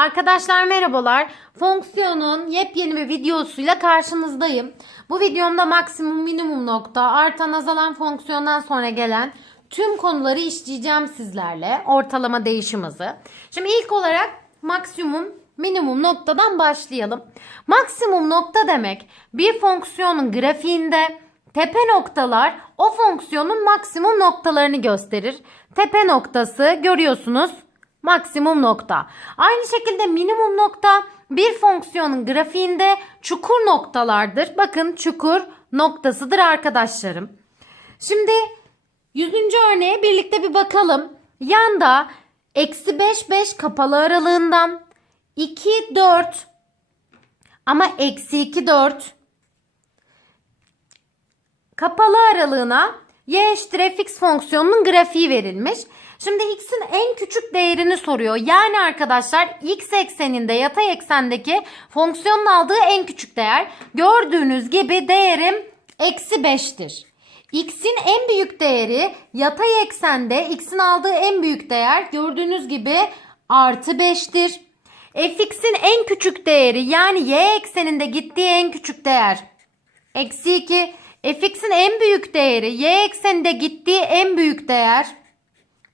Arkadaşlar merhabalar. Fonksiyonun yepyeni bir videosuyla karşınızdayım. Bu videomda maksimum minimum nokta artan azalan fonksiyondan sonra gelen tüm konuları işleyeceğim sizlerle. Ortalama değişim hızı. Şimdi ilk olarak maksimum minimum noktadan başlayalım. Maksimum nokta demek bir fonksiyonun grafiğinde tepe noktalar o fonksiyonun maksimum noktalarını gösterir. Tepe noktası görüyorsunuz maksimum nokta. Aynı şekilde minimum nokta bir fonksiyonun grafiğinde çukur noktalardır. Bakın çukur noktasıdır arkadaşlarım. Şimdi 100. örneğe birlikte bir bakalım. Yanda eksi 5 5 kapalı aralığından 2 4 ama eksi 2 4 kapalı aralığına y eşittir fx fonksiyonunun grafiği verilmiş. Şimdi x'in en küçük değerini soruyor. Yani arkadaşlar x ekseninde yatay eksendeki fonksiyonun aldığı en küçük değer. Gördüğünüz gibi değerim eksi 5'tir. x'in en büyük değeri yatay eksende x'in aldığı en büyük değer gördüğünüz gibi artı 5'tir. fx'in en küçük değeri yani y ekseninde gittiği en küçük değer eksi 2. fx'in en büyük değeri y ekseninde gittiği en büyük değer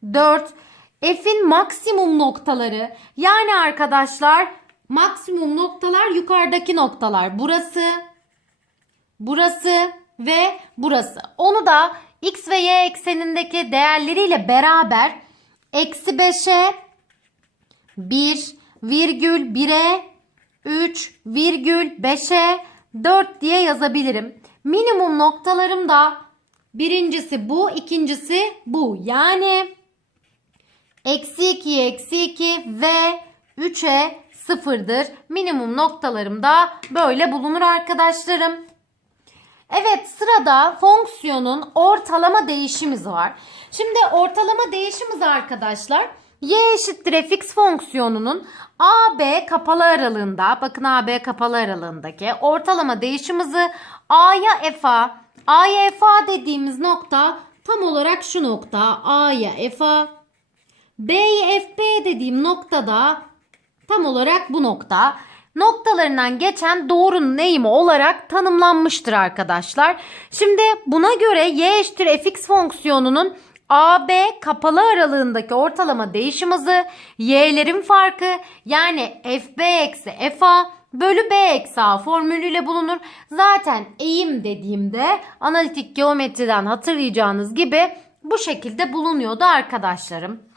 4. F'in maksimum noktaları yani arkadaşlar maksimum noktalar yukarıdaki noktalar. Burası, burası ve burası. Onu da x ve y eksenindeki değerleriyle beraber eksi 5'e 1 virgül 1'e 3 virgül 5'e 4 diye yazabilirim. Minimum noktalarım da birincisi bu, ikincisi bu. Yani Eksi 2'ye eksi 2 ve 3'e 0'dır. Minimum noktalarım da böyle bulunur arkadaşlarım. Evet sırada fonksiyonun ortalama değişimiz var. Şimdi ortalama değişimiz arkadaşlar y eşittir fx fonksiyonunun AB kapalı aralığında bakın AB kapalı aralığındaki ortalama değişim hızı A'ya F'a A'ya F'a dediğimiz nokta tam olarak şu nokta A'ya F'a B'yi dediğim noktada tam olarak bu nokta noktalarından geçen doğrunun eğimi olarak tanımlanmıştır arkadaşlar. Şimdi buna göre y eşittir fx fonksiyonunun AB kapalı aralığındaki ortalama değişim hızı y'lerin farkı yani fb eksi fa bölü b eksi a formülüyle bulunur. Zaten eğim dediğimde analitik geometriden hatırlayacağınız gibi bu şekilde bulunuyordu arkadaşlarım.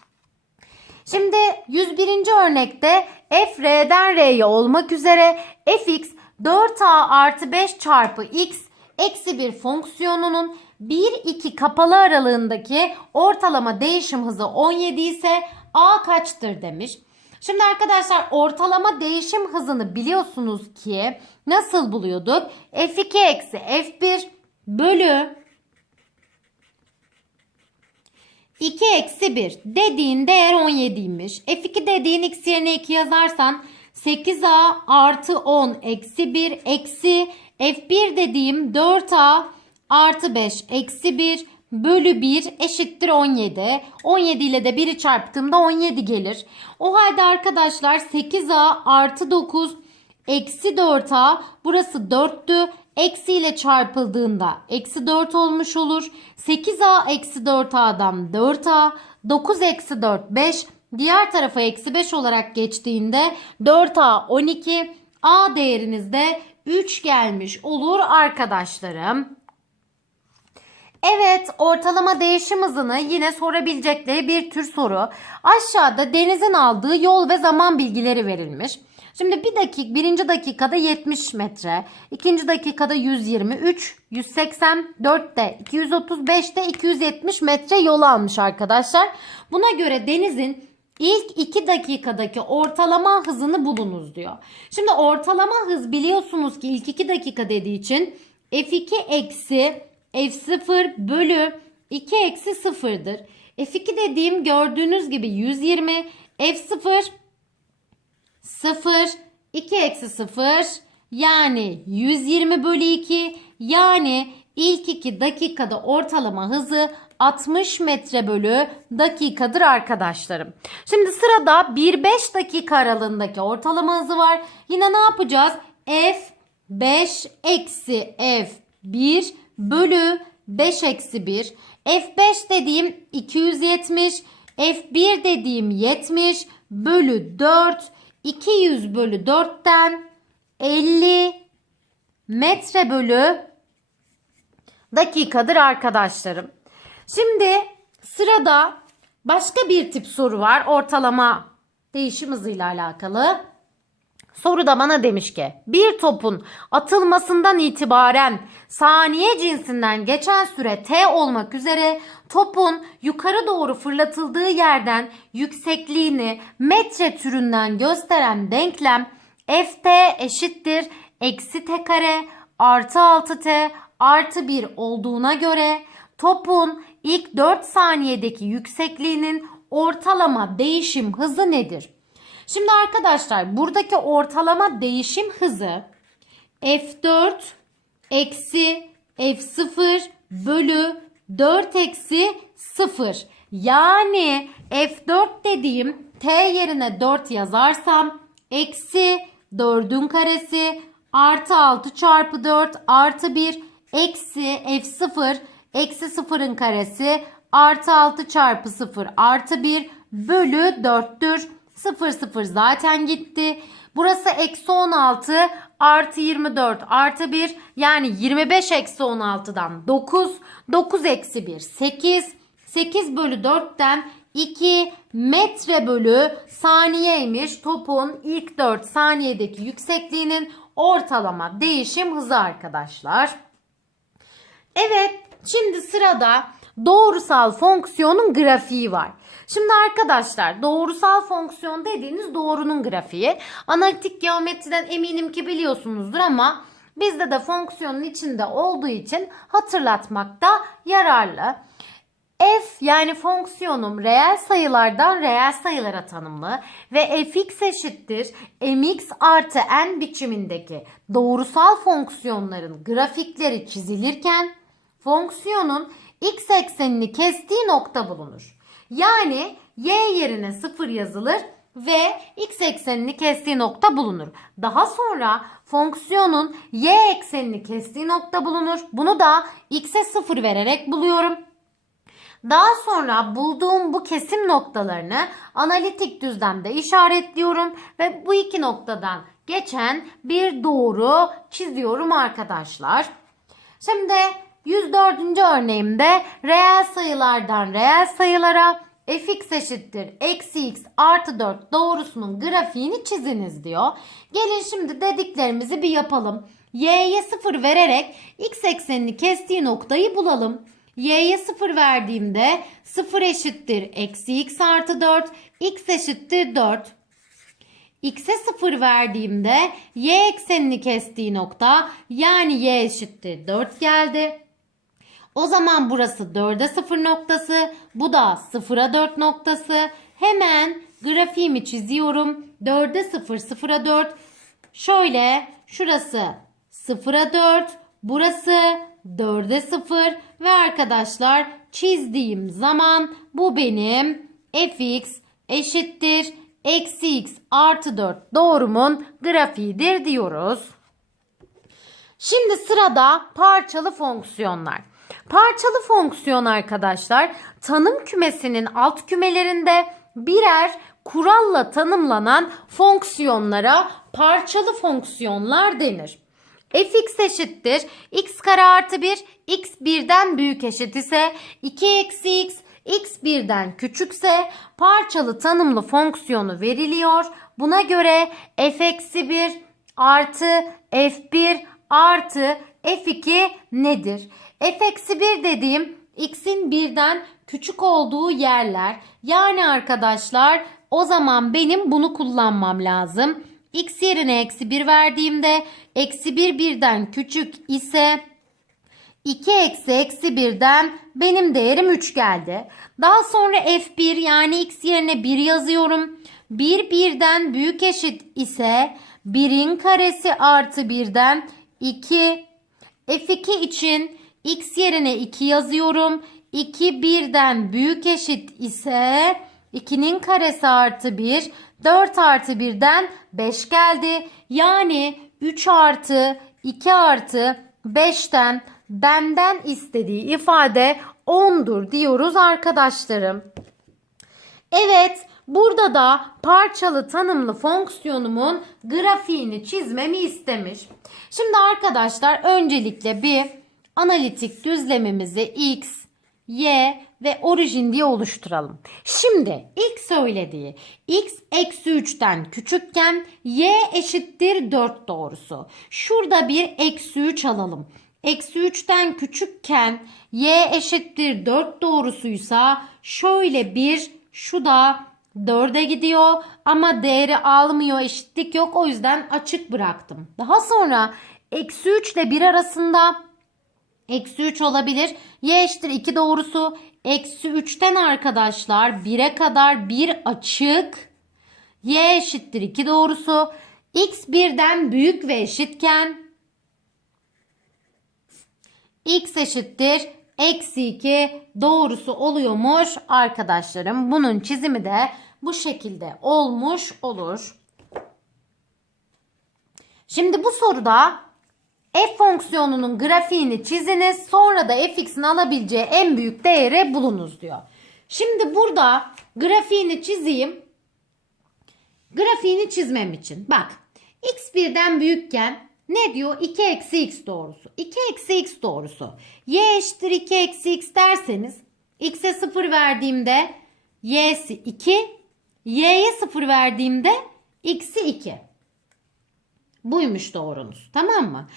Şimdi 101. örnekte f r'den r'ye olmak üzere fx 4a artı 5 çarpı x eksi bir fonksiyonunun 1-2 kapalı aralığındaki ortalama değişim hızı 17 ise a kaçtır demiş. Şimdi arkadaşlar ortalama değişim hızını biliyorsunuz ki nasıl buluyorduk? f2 eksi f1 bölü 2 eksi 1 dediğin değer 17'ymiş. F2 dediğin x yerine 2 yazarsan 8a artı 10 eksi 1 eksi F1 dediğim 4a artı 5 eksi 1 bölü 1 eşittir 17. 17 ile de 1'i çarptığımda 17 gelir. O halde arkadaşlar 8a artı 9 eksi 4a burası 4'tü. Eksi ile çarpıldığında eksi 4 olmuş olur. 8a eksi 4a'dan 4a 9 eksi 4 5 diğer tarafa eksi 5 olarak geçtiğinde 4a 12 a değerinizde 3 gelmiş olur arkadaşlarım. Evet, ortalama değişim hızını yine sorabilecekleri bir tür soru. Aşağıda denizin aldığı yol ve zaman bilgileri verilmiş. Şimdi bir dakika, birinci dakikada 70 metre, ikinci dakikada 123, 184'te, 235'te 270 metre yol almış arkadaşlar. Buna göre denizin ilk 2 dakikadaki ortalama hızını bulunuz diyor. Şimdi ortalama hız biliyorsunuz ki ilk 2 dakika dediği için F2 eksi F0 bölü 2 eksi 0'dır. F2 dediğim gördüğünüz gibi 120, F0 0, 2 eksi 0 yani 120 bölü 2 yani ilk 2 dakikada ortalama hızı 60 metre bölü dakikadır arkadaşlarım. Şimdi sırada 1-5 dakika aralığındaki ortalama hızı var. Yine ne yapacağız? F5 eksi F1 bölü 5 eksi 1. F5 dediğim 270. F1 dediğim 70 bölü 4. 200 bölü 4'ten 50 metre bölü dakikadır arkadaşlarım. Şimdi sırada başka bir tip soru var. Ortalama değişim hızıyla alakalı. Soruda bana demiş ki bir topun atılmasından itibaren saniye cinsinden geçen süre t olmak üzere topun yukarı doğru fırlatıldığı yerden yüksekliğini metre türünden gösteren denklem ft eşittir eksi t kare artı 6t artı 1 olduğuna göre topun ilk 4 saniyedeki yüksekliğinin ortalama değişim hızı nedir? Şimdi arkadaşlar buradaki ortalama değişim hızı F4 eksi F0 bölü 4 eksi 0. Yani F4 dediğim T yerine 4 yazarsam eksi 4'ün karesi artı 6 çarpı 4 artı 1 eksi F0 eksi 0'ın karesi artı 6 çarpı 0 artı 1 bölü 4'tür. 0 0 zaten gitti. Burası eksi 16 artı 24 artı 1 yani 25 eksi 16'dan 9. 9 eksi 1 8. 8 bölü 4'ten 2 metre bölü saniyeymiş topun ilk 4 saniyedeki yüksekliğinin ortalama değişim hızı arkadaşlar. Evet şimdi sırada doğrusal fonksiyonun grafiği var. Şimdi arkadaşlar doğrusal fonksiyon dediğiniz doğrunun grafiği. Analitik geometriden eminim ki biliyorsunuzdur ama bizde de fonksiyonun içinde olduğu için hatırlatmakta yararlı. F yani fonksiyonum reel sayılardan reel sayılara tanımlı ve fx eşittir mx artı n biçimindeki doğrusal fonksiyonların grafikleri çizilirken fonksiyonun x eksenini kestiği nokta bulunur. Yani y yerine 0 yazılır ve x eksenini kestiği nokta bulunur. Daha sonra fonksiyonun y eksenini kestiği nokta bulunur. Bunu da x'e 0 vererek buluyorum. Daha sonra bulduğum bu kesim noktalarını analitik düzlemde işaretliyorum ve bu iki noktadan geçen bir doğru çiziyorum arkadaşlar. Şimdi 104. örneğimde reel sayılardan reel sayılara fx eşittir eksi x artı 4 doğrusunun grafiğini çiziniz diyor. Gelin şimdi dediklerimizi bir yapalım. y'ye 0 vererek x eksenini kestiği noktayı bulalım. y'ye 0 verdiğimde 0 eşittir eksi x artı 4 x eşittir 4. X'e 0 verdiğimde y eksenini kestiği nokta yani y eşittir 4 geldi. O zaman burası 4'e 0 noktası. Bu da 0'a 4 noktası. Hemen grafiğimi çiziyorum. 4'e 0, 0'a 4. Şöyle şurası 0'a 4. Burası 4'e 0. Ve arkadaşlar çizdiğim zaman bu benim fx eşittir. Eksi x artı 4 doğrumun grafiğidir diyoruz. Şimdi sırada parçalı fonksiyonlar. Parçalı fonksiyon arkadaşlar tanım kümesinin alt kümelerinde birer kuralla tanımlanan fonksiyonlara parçalı fonksiyonlar denir. fx eşittir x kare artı 1 x birden büyük eşit ise 2 eksi x x birden küçükse parçalı tanımlı fonksiyonu veriliyor. Buna göre f eksi 1 artı f1 artı f2 nedir? F eksi 1 dediğim x'in birden küçük olduğu yerler. Yani arkadaşlar o zaman benim bunu kullanmam lazım. x yerine eksi 1 verdiğimde eksi 1 birden küçük ise 2 eksi eksi 1'den benim değerim 3 geldi. Daha sonra f1 yani x yerine 1 yazıyorum. 1 birden büyük eşit ise 1'in karesi artı 1'den 2 f2 için X yerine 2 yazıyorum. 2 birden büyük eşit ise 2'nin karesi artı 1. 4 artı 1'den 5 geldi. Yani 3 artı 2 artı 5'ten benden istediği ifade 10'dur diyoruz arkadaşlarım. Evet, burada da parçalı tanımlı fonksiyonumun grafiğini çizmemi istemiş. Şimdi arkadaşlar öncelikle bir analitik düzlemimizi x, y ve orijin diye oluşturalım. Şimdi ilk söylediği x eksi 3'ten küçükken y eşittir 4 doğrusu. Şurada bir eksi 3 alalım. Eksi 3'ten küçükken y eşittir 4 doğrusuysa şöyle bir şu da 4'e gidiyor ama değeri almıyor eşitlik yok o yüzden açık bıraktım. Daha sonra eksi 3 ile 1 arasında eksi 3 olabilir. Y eşittir 2 doğrusu eksi 3'ten arkadaşlar 1'e kadar bir açık. Y eşittir 2 doğrusu x birden büyük ve eşitken x eşittir eksi 2 doğrusu oluyormuş arkadaşlarım. Bunun çizimi de bu şekilde olmuş olur. Şimdi bu soruda f fonksiyonunun grafiğini çiziniz. Sonra da fx'in alabileceği en büyük değeri bulunuz diyor. Şimdi burada grafiğini çizeyim. Grafiğini çizmem için. Bak x birden büyükken ne diyor? 2 eksi x doğrusu. 2 eksi x doğrusu. y eşittir 2 eksi x derseniz x'e 0 verdiğimde y'si 2. y'ye 0 verdiğimde x'i 2. Buymuş doğrunuz. Tamam mı?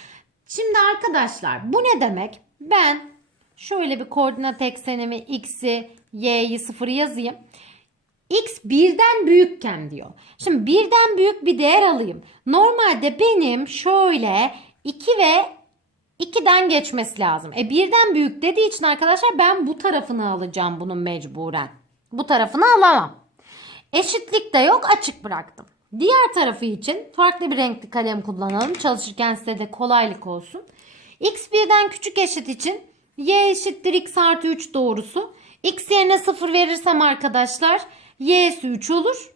Şimdi arkadaşlar bu ne demek? Ben şöyle bir koordinat eksenimi x'i y'yi 0 yazayım. X birden büyükken diyor. Şimdi birden büyük bir değer alayım. Normalde benim şöyle 2 ve 2'den geçmesi lazım. E birden büyük dediği için arkadaşlar ben bu tarafını alacağım bunun mecburen. Bu tarafını alamam. Eşitlik de yok açık bıraktım. Diğer tarafı için farklı bir renkli kalem kullanalım. Çalışırken size de kolaylık olsun. X birden küçük eşit için y eşittir x artı 3 doğrusu. X yerine 0 verirsem arkadaşlar y'si 3 olur.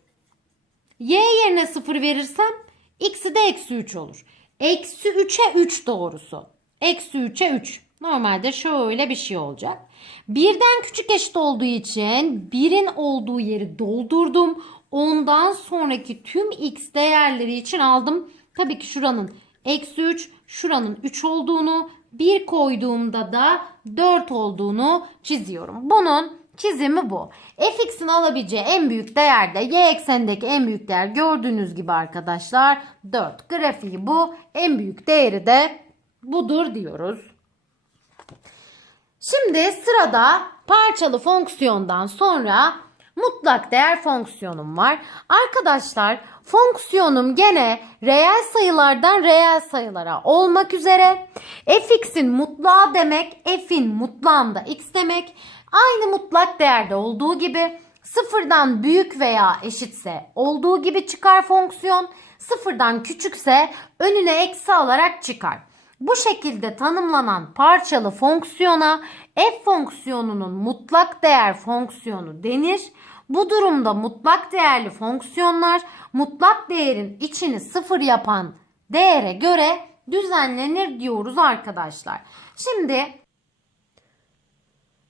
Y yerine 0 verirsem x'i de eksi 3 olur. Eksi 3'e 3 doğrusu. Eksi 3'e 3. Normalde şöyle bir şey olacak. Birden küçük eşit olduğu için birin olduğu yeri doldurdum. Ondan sonraki tüm x değerleri için aldım. Tabii ki şuranın eksi 3, şuranın 3 olduğunu, 1 koyduğumda da 4 olduğunu çiziyorum. Bunun çizimi bu. fx'in alabileceği en büyük değer de y eksenindeki en büyük değer gördüğünüz gibi arkadaşlar 4. Grafiği bu. En büyük değeri de budur diyoruz. Şimdi sırada parçalı fonksiyondan sonra mutlak değer fonksiyonum var. Arkadaşlar fonksiyonum gene reel sayılardan reel sayılara olmak üzere. fx'in mutlağı demek f'in mutlağında x demek. Aynı mutlak değerde olduğu gibi sıfırdan büyük veya eşitse olduğu gibi çıkar fonksiyon. Sıfırdan küçükse önüne eksi alarak çıkar. Bu şekilde tanımlanan parçalı fonksiyona f fonksiyonunun mutlak değer fonksiyonu denir. Bu durumda mutlak değerli fonksiyonlar mutlak değerin içini sıfır yapan değere göre düzenlenir diyoruz arkadaşlar. Şimdi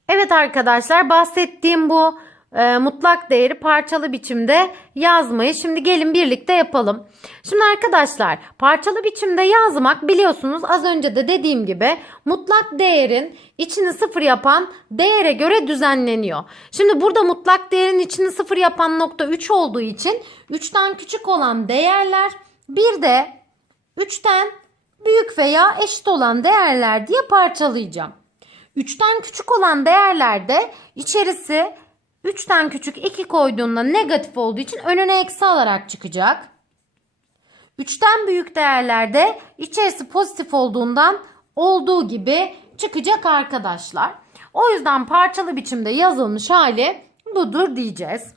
evet arkadaşlar bahsettiğim bu e, mutlak değeri parçalı biçimde yazmayı şimdi gelin birlikte yapalım. Şimdi arkadaşlar parçalı biçimde yazmak biliyorsunuz az önce de dediğim gibi mutlak değerin içini sıfır yapan değere göre düzenleniyor. Şimdi burada mutlak değerin içini sıfır yapan nokta 3 olduğu için 3'ten küçük olan değerler bir de 3'ten büyük veya eşit olan değerler diye parçalayacağım. 3'ten küçük olan değerlerde içerisi 3'ten küçük 2 koyduğunda negatif olduğu için önüne eksi alarak çıkacak. 3'ten büyük değerlerde içerisi pozitif olduğundan olduğu gibi çıkacak arkadaşlar. O yüzden parçalı biçimde yazılmış hali budur diyeceğiz.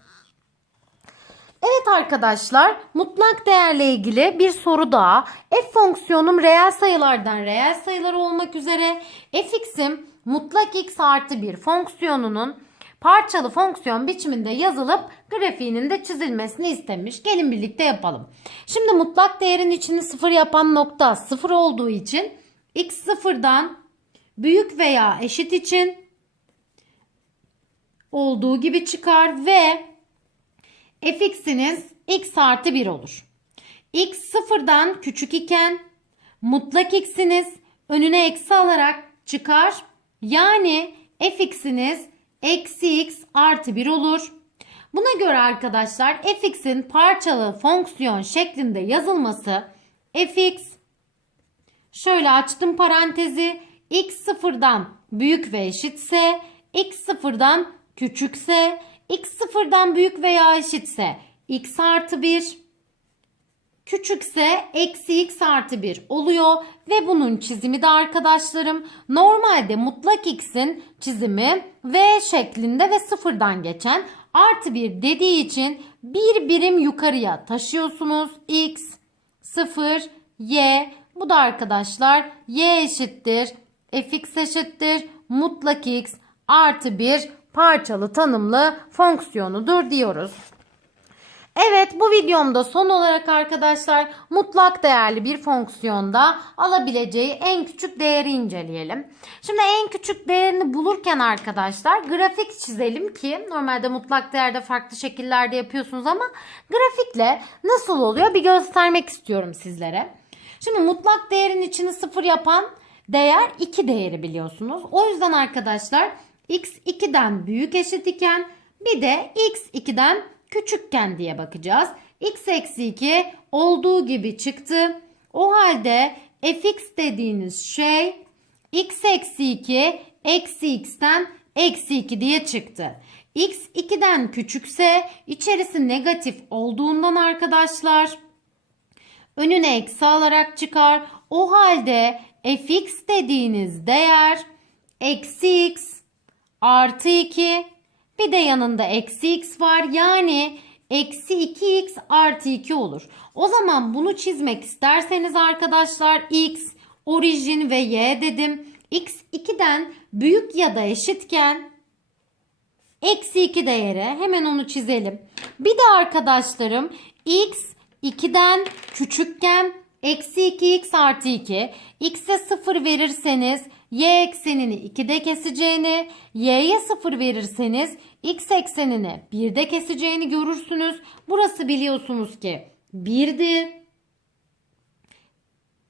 Evet arkadaşlar mutlak değerle ilgili bir soru daha. F fonksiyonum reel sayılardan reel sayılar olmak üzere fx'im mutlak x artı 1 fonksiyonunun parçalı fonksiyon biçiminde yazılıp grafiğinin de çizilmesini istemiş. Gelin birlikte yapalım. Şimdi mutlak değerin içini sıfır yapan nokta sıfır olduğu için x sıfırdan büyük veya eşit için olduğu gibi çıkar ve fx'iniz x artı 1 olur. x sıfırdan küçük iken mutlak x'iniz önüne eksi alarak çıkar. Yani fx'iniz eksi x artı 1 olur. Buna göre arkadaşlar fx'in parçalı fonksiyon şeklinde yazılması fx. Şöyle açtım parantezi. X sıfırdan büyük ve eşitse x sıfırdan küçükse x sıfırdan büyük veya eşitse x artı 1 küçükse eksi x artı 1 oluyor ve bunun çizimi de arkadaşlarım normalde mutlak x'in çizimi v şeklinde ve sıfırdan geçen artı 1 dediği için bir birim yukarıya taşıyorsunuz x 0 y bu da arkadaşlar y eşittir fx eşittir mutlak x artı 1 parçalı tanımlı fonksiyonudur diyoruz. Evet bu videomda son olarak arkadaşlar mutlak değerli bir fonksiyonda alabileceği en küçük değeri inceleyelim. Şimdi en küçük değerini bulurken arkadaşlar grafik çizelim ki normalde mutlak değerde farklı şekillerde yapıyorsunuz ama grafikle nasıl oluyor bir göstermek istiyorum sizlere. Şimdi mutlak değerin içini sıfır yapan değer 2 değeri biliyorsunuz. O yüzden arkadaşlar x 2'den büyük eşit iken bir de x 2'den küçükken diye bakacağız. x eksi 2 olduğu gibi çıktı. O halde fx dediğiniz şey x eksi 2 eksi x'ten eksi 2 diye çıktı. x 2'den küçükse içerisi negatif olduğundan arkadaşlar önüne eksi alarak çıkar. O halde fx dediğiniz değer eksi x artı 2 bir de yanında eksi x var. Yani eksi 2x artı 2 olur. O zaman bunu çizmek isterseniz arkadaşlar x, orijin ve y dedim. x 2'den büyük ya da eşitken eksi 2 değeri hemen onu çizelim. Bir de arkadaşlarım x 2'den küçükken eksi 2x artı 2 x'e 0 verirseniz y eksenini 2'de keseceğini y'ye 0 verirseniz x eksenini 1'de keseceğini görürsünüz. Burası biliyorsunuz ki 1'di.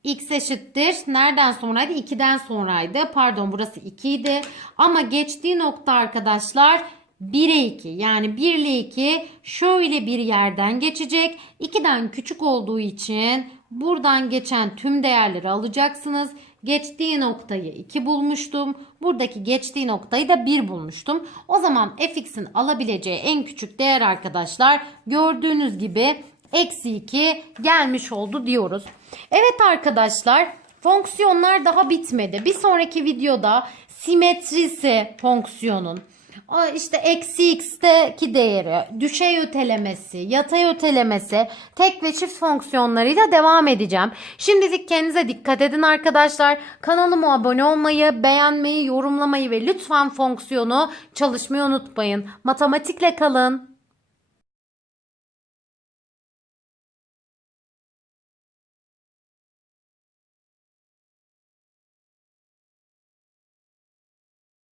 X eşittir. Nereden sonraydı? 2'den sonraydı. Pardon burası 2 idi. Ama geçtiği nokta arkadaşlar 1'e 2 yani 1 ile 2 şöyle bir yerden geçecek. 2'den küçük olduğu için buradan geçen tüm değerleri alacaksınız. Geçtiği noktayı 2 bulmuştum. Buradaki geçtiği noktayı da 1 bulmuştum. O zaman fx'in alabileceği en küçük değer arkadaşlar gördüğünüz gibi eksi 2 gelmiş oldu diyoruz. Evet arkadaşlar fonksiyonlar daha bitmedi. Bir sonraki videoda simetrisi fonksiyonun işte eksi x'teki değeri, düşey ötelemesi, yatay ötelemesi, tek ve çift fonksiyonlarıyla devam edeceğim. Şimdilik kendinize dikkat edin arkadaşlar. Kanalıma abone olmayı, beğenmeyi, yorumlamayı ve lütfen fonksiyonu çalışmayı unutmayın. Matematikle kalın.